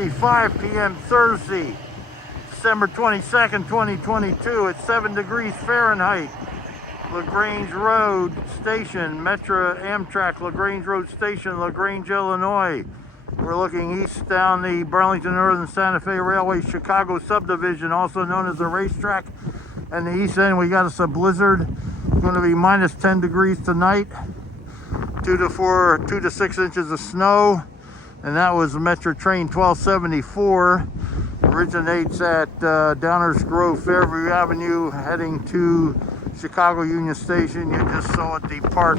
6:55 p.m. Thursday, December 22nd, 2022 at 7 degrees Fahrenheit. LaGrange Road Station, Metra Amtrak LaGrange Road Station, LaGrange, Illinois. We're looking east down the Burlington Northern Santa Fe Railway Chicago subdivision, also known as the racetrack. And the east end, we got us a blizzard. It's going to be minus 10 degrees tonight. 2 to 6 inches of snow. And that was Metra train 1274. Originates at Downers Grove, Fairview Avenue, heading to Chicago Union Station. You just saw it depart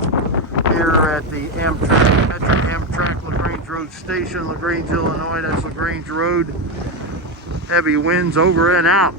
here at the Metra Amtrak LaGrange Road Station, LaGrange, Illinois. That's LaGrange Road. Heavy winds over and out.